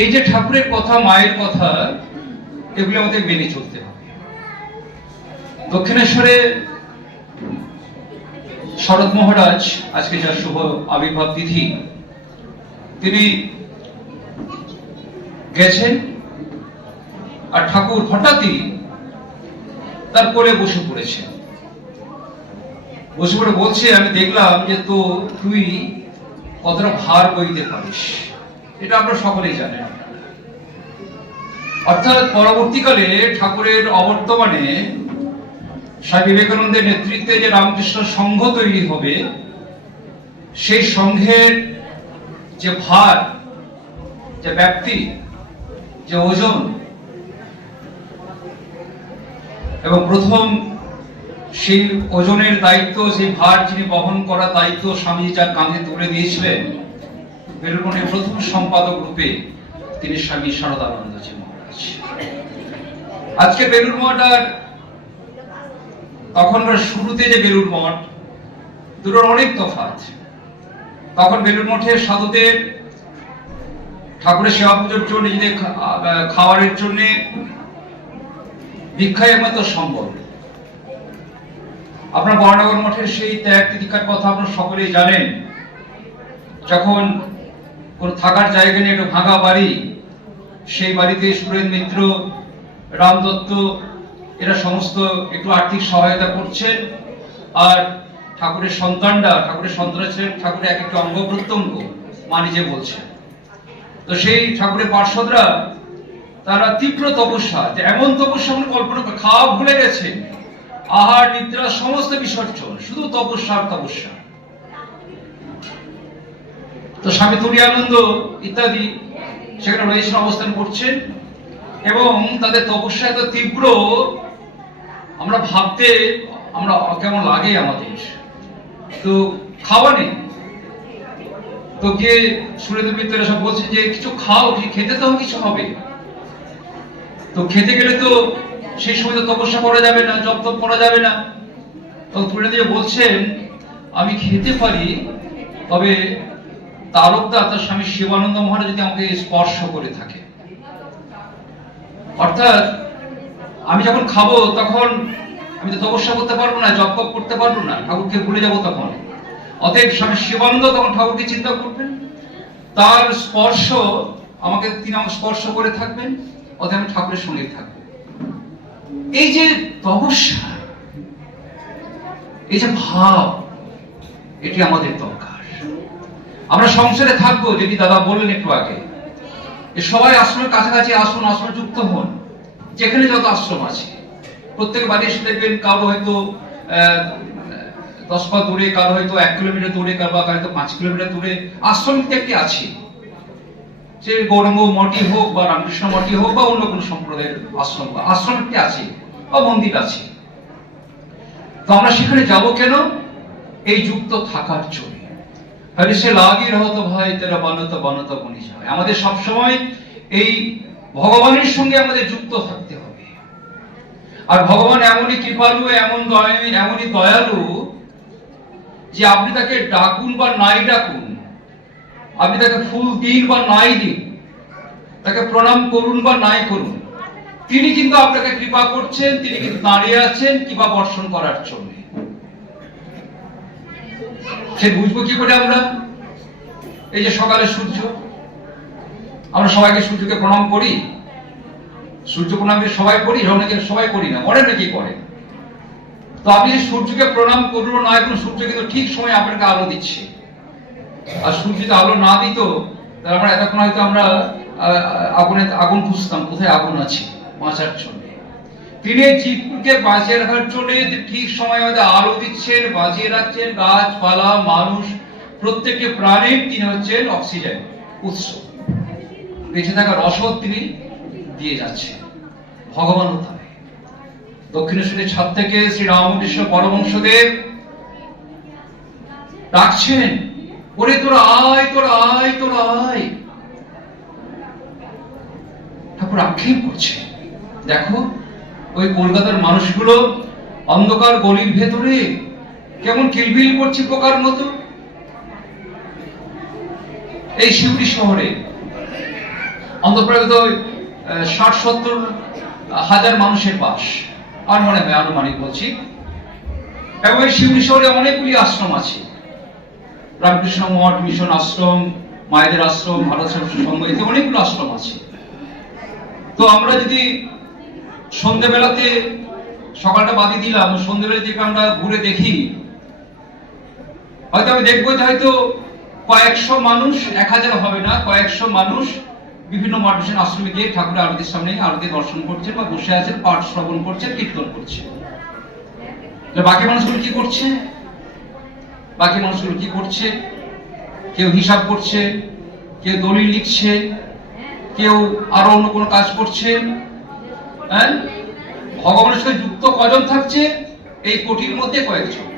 এই যে ঠাকুরের কথা, মায়ের কথা, এগুলো আমাদের মেনে চলতে হবে। দক্ষিণেশ্বরে শরৎ মহারাজ আজকে যার শুভ আবির্ভাব তিথি, তিনি গেছেন আর ঠাকুর হঠাৎই তার কোলে বসে পড়েছে। বসে পড়ে বলছে, আমি দেখলাম যে তো তুই কতটা ভার বইতে পারিস। এটা আপনারা সকলেই জানেন। অর্থাৎ পরবর্তীকালে ঠাকুরের অবর্তমানে স্বামী বিবেকানন্দের নেতৃত্বে যে রামকৃষ্ণ সংঘ তৈরি হবে, সেই সংঘের যে ভার, যে ব্যাপ্তি, যে ওজন, এবং প্রথম সেই ওজনের দায়িত্ব, সেই ভার যিনি বহন করার দায়িত্ব স্বামীজি যার কাঁধে তুলে দিয়েছিলেন, বেলুড় মঠের প্রথম সম্পাদক রূপে তিনি স্বামী শারদানন্দজি মহারাজ। আজকে বেলুড় মঠ আর তখনকার শুরুতে যে বেলুড় মঠ, দুটোর অনেক তফাৎ। তখন বেলুড় মঠের সাধুদের ঠাকুরের সেবা পুজোর জন্য, খাওয়ারের জন্য ভিক্ষায় একমাত্র সম্ভব। আপনার বরানগর মঠের সেই ত্যাগ তিতিক্ষার কথা আপনারা সকলেই জানেন। যখন কোন থাকার জায়গা নেই, একটা ভাঙা বাড়ি, সেই বাড়িতে সুরেন মিত্র, রাম দত্ত এরা সমস্ত একটু আর্থিক সহায়তা করছেন। আর ঠাকুরের সন্তানরা, ঠাকুরের সন্তান ছিলেন ঠাকুরের এক একটু অঙ্গ প্রত্যঙ্গ, মা নিজে বলছেন। তো সেই ঠাকুরের পার্ষদরা তারা তীব্র তপস্যা, যে এমন তপস্যা আমরা কল্পনা, খাওয়া ভুলে গেছে, আহার নিদ্রা সমস্ত বিসর্জন, শুধু তপস্যা আর তপস্যা। তো স্বামী তুরীয়ানন্দ ইত্যাদি সেখানে রয়েছেন, অবস্থান করছেন, এবং তাদের তপস্যা এত তীব্র, আমরা ভাবতে আমরা কেমন লাগে আমাদের। তো খাওয়া নেই, তো কে সুরেন্দ্র মিত্র সব বলছেন যে কিছু খাও, খেতে তো কিছু হবে। তো খেতে গেলে তো সেই সময় তো তপস্যা করা যাবে না, জপ তপ করা যাবে না। তখন তুরীয়ানন্দ বলছেন, আমি খেতে পারি, তবে তারকদা তার স্বামী শিবানন্দ মহারাজ যদি আমাকে স্পর্শ করে থাকে। অর্থাৎ আমি যখন খাবো তখন আমি তো তপস্যা করতে পারবো না, জপ তপ করতে পারবো না, ঠাকুরকে ভুলে যাবো তখন। অতএব স্বামী শিবানন্দ তখন ঠাকুরকে চিন্তা করবেন, তার স্পর্শ আমাকে, তিনি আমাকে স্পর্শ করে থাকবেন, অতএব আমি ঠাকুরের সঙ্গে থাকবো। এই যে তপস্যা, এই যে ভাব, এটি আমাদের দরকার। আমরা সংসারে থাকবো, যদি দাদা বললেন একটু আগে, সবাই আশ্রমের কাছাকাছি আসুন, আশ্রমে যুক্ত হন। যেখানে যত আশ্রম আছে প্রত্যেক বাড়ি এসে দেখবেন, কারো হয়তো 10 পা দূরে, কারো হয়তো 1 কিলোমিটার দূরে, কারো হয়তো 5 কিলোমিটার দূরে আশ্রম একটি আছে। সে গৌরাঙ্গ মঠই হোক বা রামকৃষ্ণ মঠই হোক বা অন্য কোনো সম্প্রদায়ের আশ্রম, বা আশ্রম একটি আছে বা মন্দির আছে। তো আমরা সেখানে যাব কেন? এই যুক্ত থাকার জন্য। হরিষে লাগি রহত ভাই তেরা বানত বানত বনি যায়। আমাদের সবসময় এই ভগবানের সঙ্গে আমাদের যুক্ত থাকতে হবে। আর ভগবান এমনই কৃপালু, এমনই দয়ালু, যে আপনি তাকে ডাকুন বা নাই ডাকুন, আপনি তাকে ফুল দিন বা নাই দিন, তাকে প্রণাম করুন বা নাই করুন, তিনি কিন্তু আপনাকে কৃপা করছেন, তিনি কিন্তু দাঁড়িয়ে আছেন কৃপা বর্ষণ করার জন্য। সে বুঝবো কি করে আমরা? এই যে সকালে সূর্য, আমরা সবাইকে সূর্যকে প্রণাম করি, সূর্য প্রণাম সবাই করি, অনেকে সবাই করি না, করেন নাকি করেন? তো আপনি সূর্যকে প্রণাম করুন না, এখন সূর্য কিন্তু ঠিক সময় আপনাকে আলো দিচ্ছে। আর সূর্য যদি আলো না দিত, তাহলে আমরা এতক্ষণ হয়তো আমরা আগুন খুঁজতাম, কোথায় আগুন আছে, বাঁচার জন্য। তিনি জীবকে বাঁচিয়ে রাখার জন্য ঠিক সময় হয়তো আলো দিচ্ছেন, বাঁচিয়ে রাখছেন। গাছপালা, মানুষ, প্রত্যেকটি প্রাণীর তিনি হচ্ছেন অক্সিজেন উৎস, বেঁচে থাকার রসদ তিনি দিয়ে যাচ্ছেন। ভগবানও তাই। দক্ষিণেশ্বরের ছাদ থেকে শ্রী রামকৃষ্ণ পরমহংসদেব ডাকছেন, ওরে তোরা আয়, তোরা আয়, তোরা আয়। ঠাকুর আক্ষেপ করছে, দেখো ওই কলকাতার মানুষগুলো অন্ধকার গলির ভেতরে কেমন কিলবিল করছে পোকার মতো। এই শিউরি শহরে অন্তত 60-70 হাজার মানুষের বাস, আর মনে হয় আনুমানিক বলছি। এবং এই শিউরি শহরে অনেকগুলি আশ্রম আছে, রামকৃষ্ণ মঠ, মিশন আশ্রম, মায়েদের আশ্রম, ভারত সেবা সংঘ, এতে অনেকগুলো আশ্রম আছে। তো আমরা যদি সন্ধ্যেবেলাতে, সকালটা বাদি দিলাম, সন্ধ্যেবেলা থেকে আমরা ঘুরে দেখি, হয়তো আমি দেখবো যে হয়তো কয়েকশো মানুষ, 1000 হবে না, কয়েকশো মানুষ বিভিন্ন মঠ মিশন আশ্রমে গিয়ে ঠাকুরের আরতির সামনে আরতি দর্শন করছে বা বসে আছেন, পাঠ শ্রবণ করছে, কীর্তন করছে। বাকি মানুষগুলো কি করছে? বাকি মানুষগুলো কি করছে? কেউ হিসাব করছে, কেউ দলিল লিখছে, কেউ আরো অন্য কোনো কাজ করছে। হ্যাঁ, ভগবানের সাথে যুক্ত কজন থাকছে? এই কোটির মধ্যে কয়েকজন।